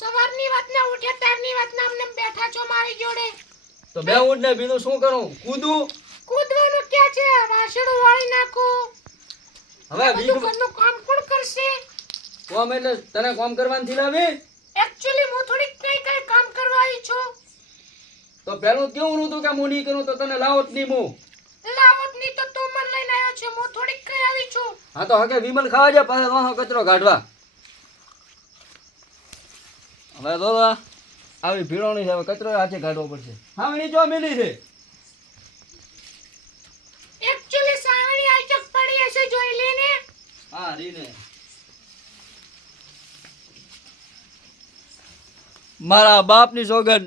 સવારની વાત ના ઉઠ્યા તારની વાત ના અમને બેઠા છો મારી જોડે. તો બે ઊંટ ને બીજું શું કરું? કૂદું? કૂદવાનું ક્યાં છે? વાસણું વાળી નાખો. હવે બધું ઘરનું કામ કોણ કરશે? કોમ એટલે તને કોમ કરવાની થી લાવી? એક્ચ્યુઅલી હું થોડીક કઈ કામ કરવા આવી છું. તો પેલું કેવું નતું કે હું નહીં કરું તો તને લાવત નહીં હું. લાવત ની તો તું મને લઈને આવ્યો છે. હું થોડીક કઈ આવી છું. હા તો હકે વિમલ ખાવા જાય પાછા વાહો કચરો કાઢવા. હવે તો આવી ભીડો નહીં હવે કચરો હાથે કાઢવો પડશે. હા જો મિલી છે. એક્ચ્યુઅલી સાવણી આચક પડી હશે જોઈ લેને. હા રીને મારા બાપની સોગન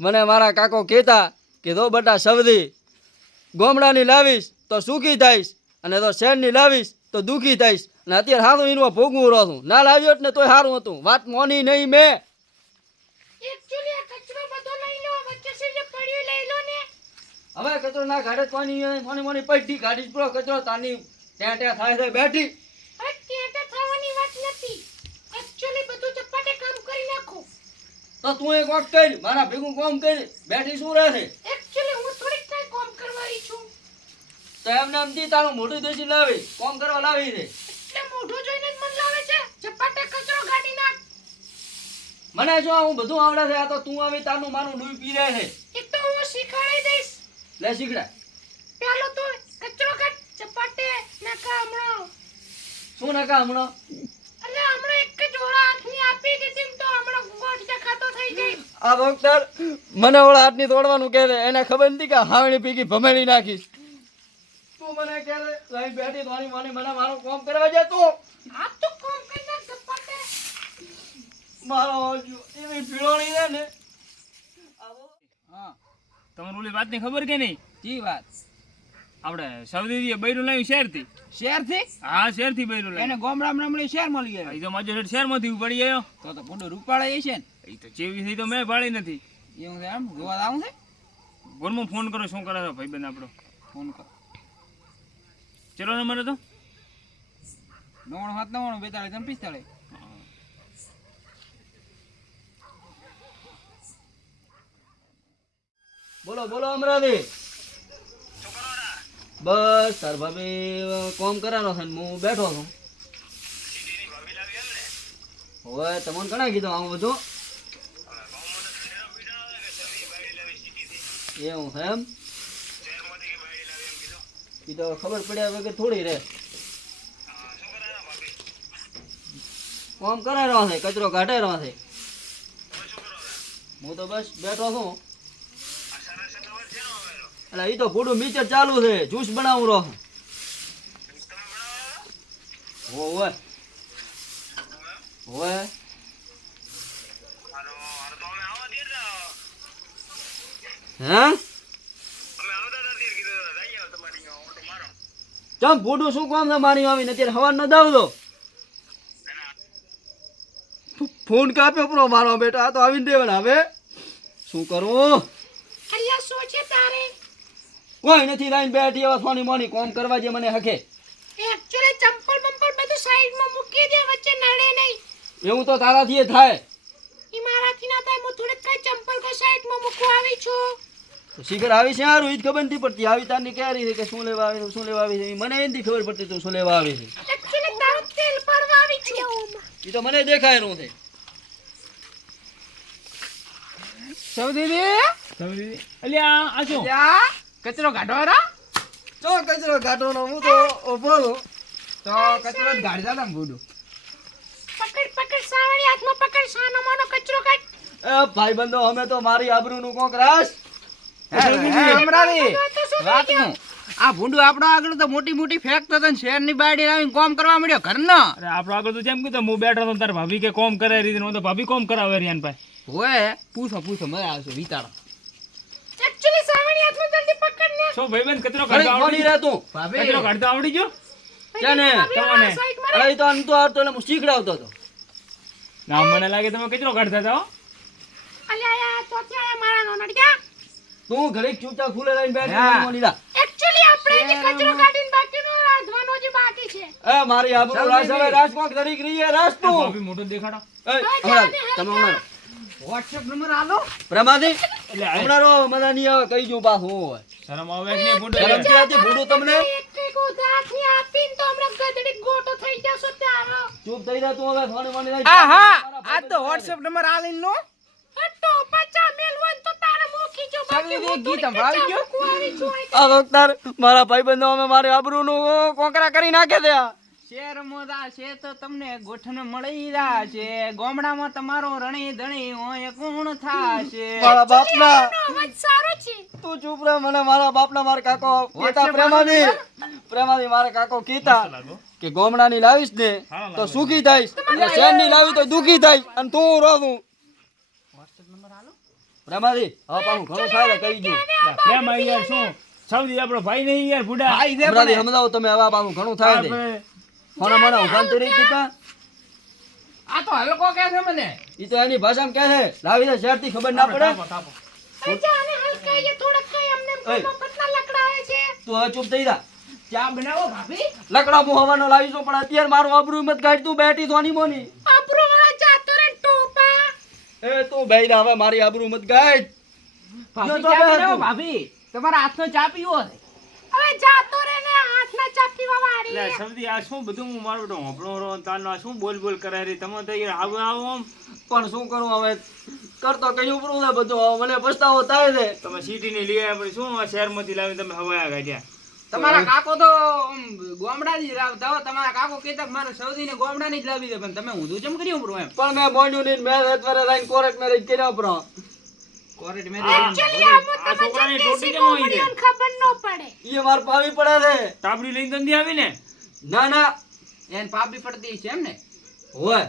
મને મારા કાકો કહેતા કે જો બટા સવદી ગોમડાની લાવીશ તો સુખી થઈશ અને તો શહેરની લાવીશ તો દુઃખી થઈશ. અને અત્યારે સારું એનું ભોગવું રહું છું. ના લાવ્યો જ ને તોય સારું હતું. વાત મોની નહીં મેં. એક્ચ્યુઅલી આ કચરો બધો લઈ લો. વચ્ચે સે જે પડ્યો લઈ લો ને. હવે કચરો ના કાઢે મોની મોની પડી કાઢીશ પૂરો કચરો તાની ત્યાં ત્યાં થાય છે બેઠી. અરે તે થવાની વાત નથી. એક્ચ્યુઅલી બધું ચપ્પાટે કામ કરી નાખો. તો તું એક વખત કર મારા ભેગું કામ કરી બેઠી શું રહે છે? એક્ચ્યુઅલી હું થોડીક કઈ કામ કરવા આવી છું. તો એમને એમથી તારું મોઢું દેશી લાવી કામ કરવા લાવી છે. એટલે મોઢું જોઈને જ મન લાવે છે. ચપ્પાટે કચરો કાઢી નાખ. મને જો હું બધું આવડે છે. આ તો તું આવી તારું મારું ડૂબી પી રહે છે. એક તો હું શીખવાડી દઈશ. લે શીખડા. પેલો તો કચરો કાઢ ચપ્પાટે નાખા હમણાં. શું નકા હમણાં? અરે હમણાં એક જ ઓળા હાથની આપી દીધી ને તો હમણાં ગોઠ દેખાતો થઈ જાય. આ ડોક્ટર મને ઓળા હાથની તોડવાનું કહે છે. એને ખબર નથી કે હાવણી પીકી ભમેડી નાખીશ. તું મને કહે છે અહીં બેઠી તોની મને મારું કામ કરવા જાય તું. આ તો કામ કરી નાખ ચપ્પાટે. મારો એવી ભીડો નહીં રહે ને. હા તમને ઓલી વાતની ખબર કે નહીં? જી વાત આપણે સૌદીએ બૈરું લાવ્યું શહેરથી. શહેરથી હા શહેરથી બૈરું એને લાવ્યું. ગામડામાં હમણાં શહેર મળી એ ગયો તો માજો શહેરમાંથી પડી આવ્યો. તો મોટું રૂપાળા એ છે ને એ તો ચેવી થઈ તો મેં ભાળી નથી. એવું છે એમ જોવા આવું છે ફોનમાં ફોન કરો શું કરે છે ભાઈબંધ આપણો. ફોન કરો ચલો નંબર હતો 97 42 બોલો બોલો અમરાવી. બસ તાર ભાભી કોમ કરાનો છે ને હું બેઠો છું. હવે તમને કણા કીધું આવું બધું? એવું છે એમ? એ તો ખબર પડ્યા વગર થોડી રે. કોમ કરાય રહ્યો છે કચરો કાઢે રહ્યો છે. હું તો બસ બેઠો છું. એટલે એ તો પૂરું મિક્સર ચાલુ છે. જ્યુસ બનાવું રહો. ઓવે ઓવે હે ચમ પૂરું શું કામ છે મારી આવીને અત્યારે હવા ન દાવ દો. ફોન કાપ્યો પૂરો મારો બેટા. આ તો આવીને દેવાના. હવે શું કરું? અલ્યા શું છે તારે? કોઈ નથી લાઈન બેઠી એવા સોની મોની કોમ કરવા જે મને હકે. એક્ચ્યુઅલી ચંપલ બંપલ બધું સાઈડમાં મૂકી દે. વચ્ચે નડે નહીં. એવું તો તારાથી થાય. ઈ મારાથી ના થાય. હું થોડીક કઈ ચંપલ કો સાઈડમાં મૂકવા આવી છું. તો શીખર આવી છે સારું ઈ જ ખબર નથી પડતી. આવી તારની ક્યારે છે કે શું લેવા આવી છે શું લેવા આવી છે. ઈ મને એ નથી ખબર પડતી તું શું લેવા આવી છે. એક્ચ્યુઅલી તારું તેલ પાડવા આવી છું. ઈ તો મને દેખાય રહ્યું છે. સૌદી અલ્યા આ શું? કચરો કાઢો રા ચો કચરો કાઢવાનો હું તો ઉભો છું. તો કચરો જ ગાડી દાદા ભૂડું પકડ પકડ સાવણી હાથમાં પકડ. સાનો માનો કચરો કાઢ. એ ભાઈ બંધો અમે તો મારી આબરૂનું કોક રાસ. અમરાવી તો શું થઈ વાત ગયું? નું આ ભૂંડું આપણો આગળ તો મોટી મોટી ફેક્ટરી હતો ને શહેરની બાયડી આવીને કામ કરવા મળ્યો ઘરનો. અરે આપણો આગળ તો જેમ કીધું હું બેઠો તો તાર ભાભી કે કોમ કરે રીતે હું તો ભાભી કોમ કરાવે રિયાન ભાઈ. હોય પૂછો મજા આવશે વિચારો એક્ચ્યુઅલી સાવણી હાથમાં જલ્દી પકડ ને. શું ભાઈબંધ કચરો ઘડીક કાઢતો મોડી આવડી રહે તું. કચરો કાઢતો આવડી ગયો? કેને? તમને. સાઈડમાં અરે ઈ તો આમ તો આવતો એટલે હું શીખડાવતો હતો. ના મને લાગે તમે કચરો કાઢતા હતા હો. અલ્યા તો ત્યાં મારા નો નડિયા. તું ઘડીક ચૂપચાપ ખુલે લઈને બેઠી હા. મોની રા. એક્ચ્યુઅલી આપણે જે કચરો કાઢીને બાકીનો રાંધવાનો જે બાકી છે. એ મારી આબરૂ રાસ હવે રાજકોટ તરીકે રહીએ રાસ તું ભાભી મોટો દેખાડો એ હમણાં તમે હમણાં વોટ્સએપ નંબર આલો. પ્રમાદી એટલે આ હમણાં રો મને નહીં આવે કહી જો પાછું હું હોય શરમ આવે કે નહીં મોટો શરમ ક્યાંથી ભૂંડું તમને એક ગોધા હાથની આપીને તો હમણાં ગધડી ગોટો થઈ જશો ત્યારે. ચૂપ થઈ જા તું હવે થોડી મને લઈ આ હા આ તો વોટ્સએપ નંબર આલીન લો. હટો પચા મેલવન તો તારે મૂકી જો બાકી ચાલી હું ગીત થોડી સંભળાવી કચા ગયો. મૂકું આવી છું અહીં. આ વખતાર મારા ભાઈબંધો અમે મારી આબરૂનું કોકરા કરી નાખે ત્યાં શેર મોદા છે તો તમને ગોઠણ મળી જાશે. ગામડામાં તમારો રણી ધણી હોય કોણ થાશે. મારા બાપના એનો અવાજ સારો છે. તું ચૂપ રહે મને મારા બાપના મારા કાકો કીતા પ્રેમાની મારા કાકો કીતા લાગો કે ગોમડાની લાવીશ ને તો સુખી થાઈશ અને શહેરની લાવી તો દુખી થાઈશ અને તું રોવું પ્રેમાદી હવે પાછું ઘણું થાય ને કહી દઉં પ્રેમ આ યાર શું સૌથી આપણો ભાઈ નહીં યાર બુડા ભાઈ છે હમણાંથી પણ સમજાવો તમે હવે પાછું ઘણું થાય છે આપણે ફોના મને ઉભાનતી રહી કીતા આ તો હલકો કે છે મને. ઈ તો એની ભાષામાં કહે છે લાવી દે શહેરથી ખબર ના પડે તાપો. અચ્છા આને હલકાઈએ થોડક કઈ અમને ઘરમાં કેટલા લકડા આવે છે. તું હવે ચૂપ થઈ જા ચા બનાવો ભાભી. લકડા હું હવાનો લાવીશું પણ અત્યારે મારું આબરૂ મત કાઢ તું બેઠી સોની મોની આપણો વાળા જાતો રે ટોપા. એ તું બેહી જા હવે મારી આબરૂ મત ગાઈડ ભાભી તો ચા બે બનાવો હતું. ભાભી. તમારા હાથનો ચા પીવો છે. હવે જાતો રે ને હાથના ચાપીવા વાળી. એટલે સૌથી આ શું બધું હું મારો બેટો હોંભળો રહો તારનો આ શું બોલ બોલ કરાય રે તમે તો યાર આવો આવો આમ પણ શું કરું હવે કરતો કઈ ઉપરું છે બધું હવે મને પસ્તાવો થાય છે તમે સિટી ની લઈ આવ્યા પછી શું આ શહેરમાંથી લાવીને તમે હવાયા કાઢ્યા તમારા કાકો તો ગોમડાની જ લાવતા હો. તમારા કાકો કહેતા કે મારે સૌદીને ગોમડાની જ લાવી દે પણ તમે ઊંધું ચમ કર્યું બરો એમ. પણ મેં મોન્યું નહીં મેં અત્યારે લાઈન કોરેટ મેરેજ કર્યા પર કોરેટ મેં Actually આમાં આ તમે છોકરાની જગદીશી ટોટી કેમ હોય છે? ગોમડીઓને ખબર ન પડે. એ માર પાવી પડે છે તાપડી લઈને ધંધી આવી ને ના ના એને પાપી પડતી છે એમ ને. હોય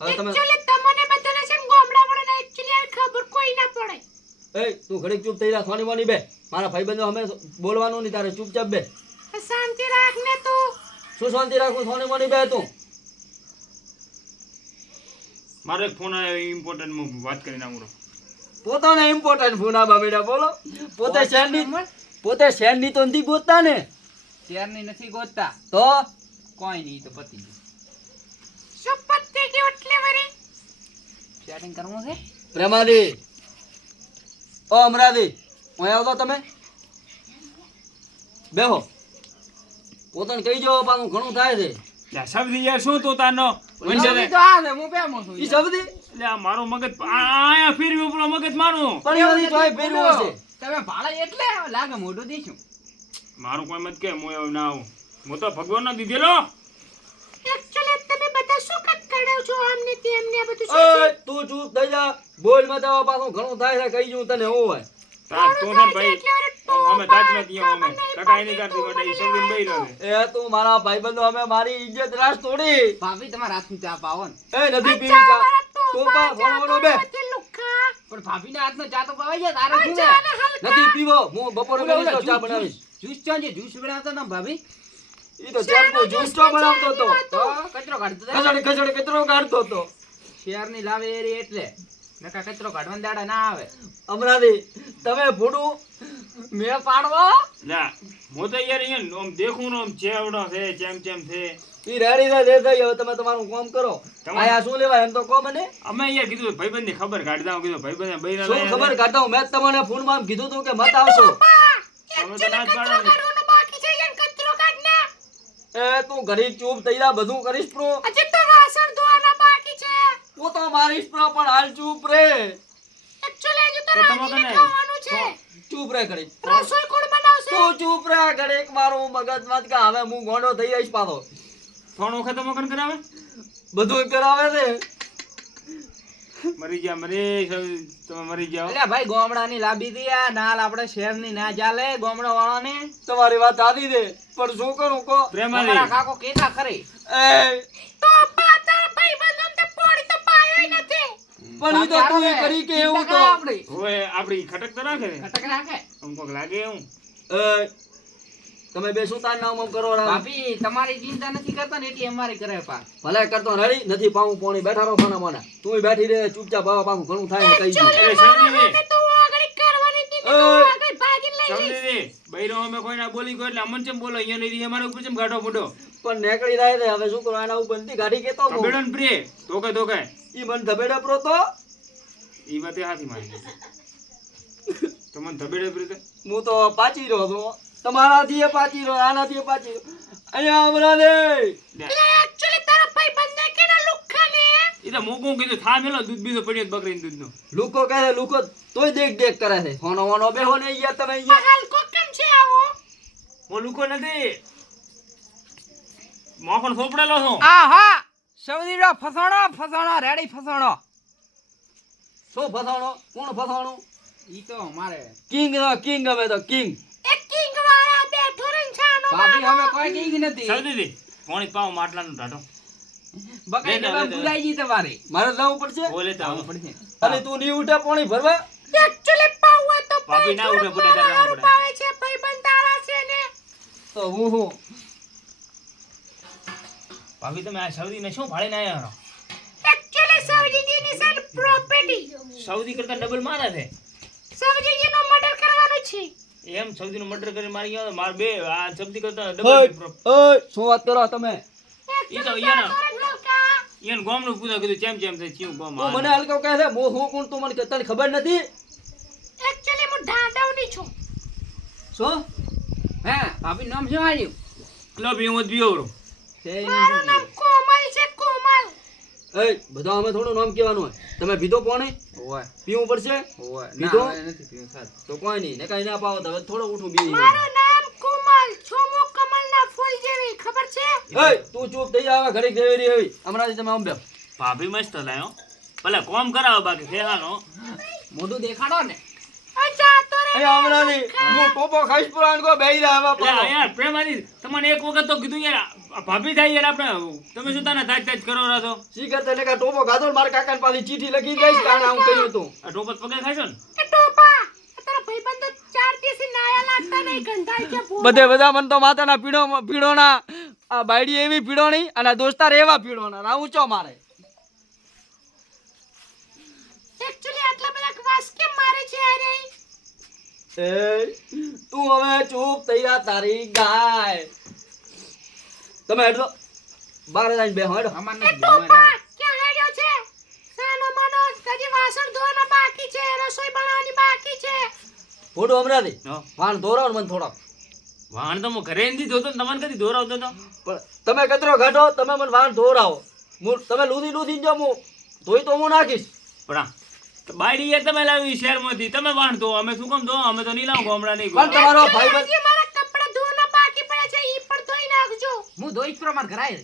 હવે તમે Actually તમને બધાને છે ને ગોમડાવાળાને actually આ ખબર કોઈ ના પડે. એ તું ઘડીક ચૂપ થઈ જા સોની મોની બે મારા ભાઈબંધો અમે બોલવાનું નહીં તારે ચૂપચાપ બે શાંતિ રાખ ને તું. શું શાંતિ રાખું સોની મોની બે તું મારો એક ફોન આવ્યો ઇમ્પોર્ટન્ટ હું વાત કરી નાખું રહો. પોતાને ઇમ્પોર્ટન્ટ ફોના બામેડા બોલો પોતે શહેરની તો નથી ગોતતા ને શેરની નથી ગોતતા. તો કોઈ નહીં તો પતી ગયું. શું પત્તે કે એટલે વરી? સેટિંગ કરવું છે. પ્રેમાદી ઓ અમરાદી હું આવતો તમે બેહો પોતાને કહી જાઓ પાછું ઘણું થાય છે લે સૌથી યાર શું તો તારનો વંશે સૌદી તો આ છે હું પેમો છું. ઈ શબ્દી એટલે આ મારો મગજ આયા ફેરવી ઉપરો મગજ મારું પણ એની તોય ફેરવું હશે તમે ભાડે એટલે લાગે મોઢું દીશું. મારું કોઈ મત કે હું એવું ના આવું હું તો ભગવાનનો દીધેલો Actually તમે બધા શું કકડાવ છો આમને તેમને આ બધું શું ઓય તું ચૂપ થઈ જા બોલ મત આવા પાછું ઘણું થાય છે કહી જઉં તને હું હોય તાર તો ને ભાઈ એટલે વળી અમે તાજમાં ત્યાં અમે ટકા એની કરતી વડે ઈ સૌથી બઈ રહે એ તું મારા ભાઈબંધો અમે મારી ઇજ્જત રાસ તોડી ભાભી તમારા હાથની ચા પાવો ને. એ નથી પીવી ચા તો પા ફોનો બે લુખા. પણ ભાભીના હાથનો ચા તો પાવાય છે. તારે શું છે? જાને હલકા. નથી પીવો હું બપોરે ઓલા બેસીને ચા જ્યુસ બનાવીશ જ્યુસ ચા જે જ્યુસ બનાવતા હતા ને ભાભી ઈ તો ચેમ્પો જ્યુસ તો બનાવતો હતો તો કચરો કાઢતો હતા. ખસડ કચરો કાઢતો હતો શેરની લાવે એ રહી એટલે નકા કચરો કાઢવાના દાડા ના આવે. અમરાદી તમે ભૂડું મેં પાડવો ના હું તો યાર અહીંયા આમ દેખું ને આમ ચેવડો છે ચેમ છે ઈ રેડી રે દે થઈ હવે તમે તમારું કામ કરો આયા શું લેવાય એમ તો કહો મને અમે યાર કીધું ભાઈબંધ ની ખબર કાઢતા હું કીધું ભાઈબંધ બૈરા શું ખબર કાઢતા હું મેં જ તમને ફોનમાં કીધું તું કે મત આવશો તમે તો ના જ પાડો ને. કાઢવાનું બાકી છે યાર કચરો કાઢ ને. એ તું ઘડી ચૂપ થઈ જા બધું કરીશ પ્રો હજી તો વાસણ ધોવાના બાકી છે. હું તો મારીશ પ્રો પણ હાલ ચૂપ રે Actually હજી તો તો તમે રાંધીને કને? ખાવાનું છે. ચૂપ રે ઘડી રસોઈ કોણ બનાવશે? તું ચૂપ રે ઘડીક મારું મગજ મત કે હવે હું ગોંડો થઈ જઈશ પાછો ત્રણ વખત મકન કરાવે બધું કરાવે છે મરી ગયા તમે મરી જાઓ એટલે ભાઈ ગોમડાની લાબી દી આ નાલ આપણે શહેરની ના ચાલે ગોમડા વાળાને. તમારી વાત સાચી છે પણ શું કરું કો તમારા પ્રેમાલી કાકો કેતા ખરી. એ તો પાતા ભાઈબંધોને તો પોણી તો પાયોય નથી. પણ ઈ તો તું એ કરી કે એવું તો આપણી હવે આપડી ખટક તો રાખે ને ખટક રાખે. આમ કોક લાગે એવું એ તમે બે શું તાર નામ કરો રા ભાભી તમારી ચિંતા નથી કરતા ને એટલી અમારી કરે પા. ભલે કરતો રેડી નથી પાઉં પોણી બેઠા રહો ખાના માના તું બેઠી રે ચૂપચાપ બાવા પાછું ઘણું થાય ને કહી દઉં એટલે સમજી મને તો આગળ કરવાની હતી ને તો ઓય. આગળ ભાગી લઈ જઈશ. સમજી દે બૈરો અમે કોઈ ના બોલી ગયો એટલે અમન ચમ બોલો અહીંયા નહીં અમારા ઉપર ચમ ગાઢો ફૂટો પણ નીકળી જાય છે હવે શું કરો આના ઉપર નથી ગાડી કેતો હું ધબેડો ને પ્રિય તો કે ઈ મને ધબેડા પ્રો તો ઈ વાતે હાથી મારી તો મને ધબેડે પ્રિય હું તો પાછી રહ્યો છું તમારાથી એ પાછી રહ્યો આનાથી એ પાછી રહ્યો અહીંયા હમણાં દે એક્ચ્યુઅલી તારા ભાઈ બંને કેના લુખ્ખા ને ઈ તો મોકું કીધું થા મેલો દૂધ બીજો પડ્યો બકરીનું દૂધનો લોકો કહે છે લોકો તોય દેખ કરે છે હોનો બેહો ને અહીંયા તમે અહીંયા હાલ કો કેમ છે આવો હું લુકો નથી મોકણ થોપડેલો છું આહા સવદીનો ફસાણો રેડી ફસાણો શું ફસાણો કોણ ફસાણું ઈ તો અમારે કિંગ અમે તો કિંગ એક કિંગ વાળા બેઠો રન છાનો ભાભી અમે કોઈ કઈ નથી સૌદી પાણી પાવ માટલાનું ટાટો બકાઈ દેવા ભૂલાઈ ગઈ તમારી મારે જવું પડશે બોલે તો પડશે અને તું નહીં ઉઠે પાણી ભરવા એક્ચ્યુઅલી પાવ તો ભાભી ના ઉઠે બુડા કરવા પડે પાવે છે ભાઈ બંધારા છે ને તો હું ભાભી તમે આ સૌદીને શું ભાળીને આયા છો એક્ચ્યુઅલી સવજીજીની છે પ્રોપર્ટી સૌદી કરતા ડબલ મારે છે સવજીજીનો મર્ડર કરવાનો છે એમ સૌદીનો મર્ડર કરી મારી ગયો માર બે આ સબ્જી કરતા ઓય ડબલ ઓય શું વાત કરો તમે ઈ તો ઈયન ગોમનું પૂછા કીધું ચેમ છે ચીવ ગોમ તું મને હલકો કહે છે હું કોણ તું મને તને ખબર નથી એક્ચ્યુઅલી હું ઢાંડવની છું શું હે ભાભી નામ શું આવ્યું ક્લબ હું જ બીવરો મારું નામ કોમલ છે કોમલ એ બધા અમે થોડું નામ કહેવાનું હોય તમે પીધો પાણી ઓય પીવું પડશે ઓય પીધો? ના હવે નથી પીવું સાહેબ તો કોઈ નહીં ને કઈ ના પાવો તો હવે થોડો ઉઠું બી મારું નામ કોમલ છું હું કમલના ફૂલ જેવી ખબર છે એ તું ચૂપ થઈ જા હવે ઘડીક દેવેરી આવી હમણાંથી તમે આમ બેહો ભાભી મસ્ત લાયો ભલે કોમ કરાવો બાકી ફેહાનો મોઢું દેખાડો ને અચ્છા તો રે એ હમણાંથી હું ટોપો ખાઈશ પુરાણ કો બેહી રહ્યા હવે એટલે યાર પ્રેમાજી તમને એક વખત તો કીધું યાર આ ભાભી થાય યાર આપણે તમે શું તાને તાજ કરો છો શી કરતે ને કા ટોપો ગાધો ને મારા કાકાને પાછી ચીઠી લખી દઈશ કારણ હું કર્યું તું આ ટોપત પગે ખાશો ને એ ટોપા તારા ભાઈબંધો 4 દિવસથી નાયા લાગતા નહીં ગંધાઈ છે બોલ બધા મન તો માતાના પીડોના આ બાયડી એવી પીડોણી અને આ દોસ્તાર એવા પીડોના ના ઊંચો મારે એક્ચ્યુઅલી આટલા બધા ક્વાસ કેમ મારે છે અરે એ તું હવે ચૂપ થઈ જા તારી ગાય તમે હેડો બાર જઈને બેહો હેડો અમાર એ નથી ટોપા ક્યાં હેડ્યો છે સાનો મનો હજી વાસણ ધોવાના બાકી છે રસોઈ બનાવવાની બાકી છે ફોટો હમણાંથી હા. વાણ દોરાવ મને થોડો વાહન તો હું ઘરે નથી જોતો ને તમને કદી દોરાવતો તો પણ તમે કચરો કાઢો તમે મને વાણ ધોરાવો તમે લૂધી જો હું ધોઈ તો હું નાખીશ પણ આ તો બાયડી યાર તમે લાવી શહેરમાંથી તમે વાહન ધો અમે શું કામ ધો અમે તો નહીં લાવો હમણાં નહીં પણ તમારો ભાઈ હજી મારા કપડા ધોવાના બાકી પડ્યા છે ઈ પણ ધોઈ નાખજો હું દોઈશ પ્રમાણ કરાય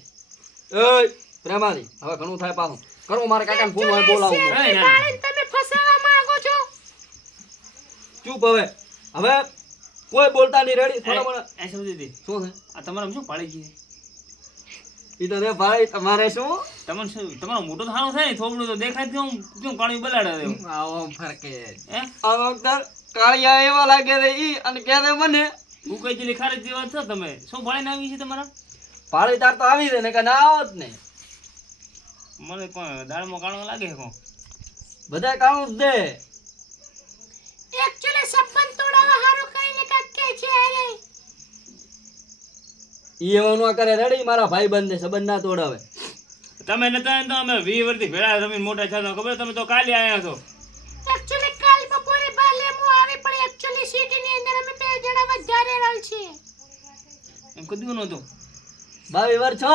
એ પ્રેમાલી હવે ઘણું થાય પાછું કરો મારા કાકાને ફોન હોય બોલાવું એ ના. બાળીને તમે ફસાવા માંગો છો ચૂપ હવે કોઈ બોલતા નહીં રેડી થોડા મને એ સમજી દે શું છે આ તમારે શું પાડી ગઈ ઈ તો રે ભાઈ તમારે શું તમને શું તમારો મોટો થાણો થાય ને થોબડું તો દેખાય કેમ કેમ કાળી બલાડા દેવું આવો ફરકે હે આ વખતે કાળિયા એવા લાગે છે ઈ અને કહે છે મને ઉકાઈ જેલી ખારજ જેવા છો તમે શું ભાળીને આવી છે તમારા પાળી તાર તો આવી છે ને કે ના આવત ને મને કોઈ દાળમાં કાણો લાગે છે કોણ બધા કામ જ દે એક્ચ્યુઅલી સંબંધ તોડાવા હારું કઈને કાક કે છે અરે ઈ એવા ન કરે રેડી મારા ભાઈ બંધ સંબંધ ના તોડાવે તમે નતા ને તો અમે 20 વર્ષથી ભેળા રમીને મોટા થયા ખબર તમે તો કાલે આયા છો એક્ચ્યુઅલી કાલ બપોરે બાલે મુ આવી પણ એક્ચ્યુઅલી સિટી ની અંદર અમે બે જણા વધારે રલ છીએ એમ કીધું નતું 22 વર્ષ છો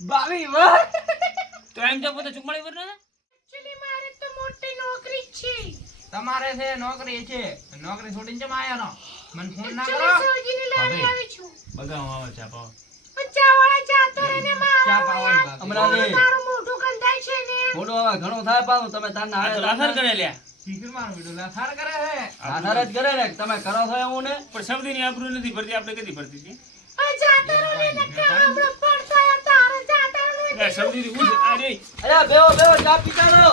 22 વર્ષ તો એમ જો પોતે 44 વર્ષ ના એક્ચ્યુઅલી મારે તો મોટી નોકરી જ છે તમારે છે નોકરી છોડીને જમ આયા નો મને ફોન ના કરો એક્ચ્યુઅલી સૌજીને લઈને ભાભી. આવી છું બગાવ આવે ચા પાવ ચાવાળા જાતો રહીને ચા મારો પાવાની હમણાં દે મારું મોઢું ગંધાય છે ને થોડો હવે ઘણો થાય પાછું તમે તાર ના આ તો લાફાર કરે લ્યા શીખર મારો વિડિયો લાફાર કરે છે આધાર જ કરે ને તમે કરો છો એવું ને પણ શબ્દની આબરૂ નથી ભરતી આપણે કદી ભરતી છે જાતો રહીને કામડો પડતા તારે જાતો રહીને એ શબ્દની ઉઠ અરે અરે બેહો ચા પીતા રહો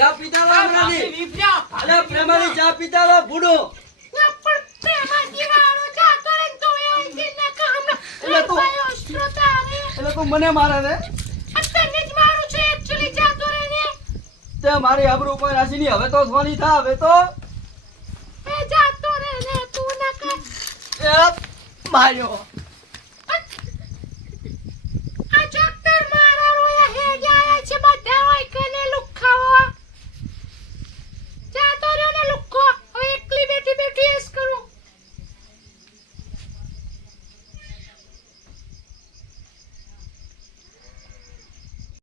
હમણાંથી. અરે પ્રેમાની ચા પીતા રહો બુડો ના પણ પ્રેમા દીવાળો જાતો રહીને તો એ દિન કામડો એટલે તું- ભાઈઓ શ્રોતા રે એટલે તું મને મારે ને અત્યારે જ મારું છે એક્ચ્યુઅલી જાતો રહીને તે મારી આબરૂ કોઈ રાશિ ની હવે તો ધોની થા હવે તો એ જાતો રહીને તું ના કર એ માર્યો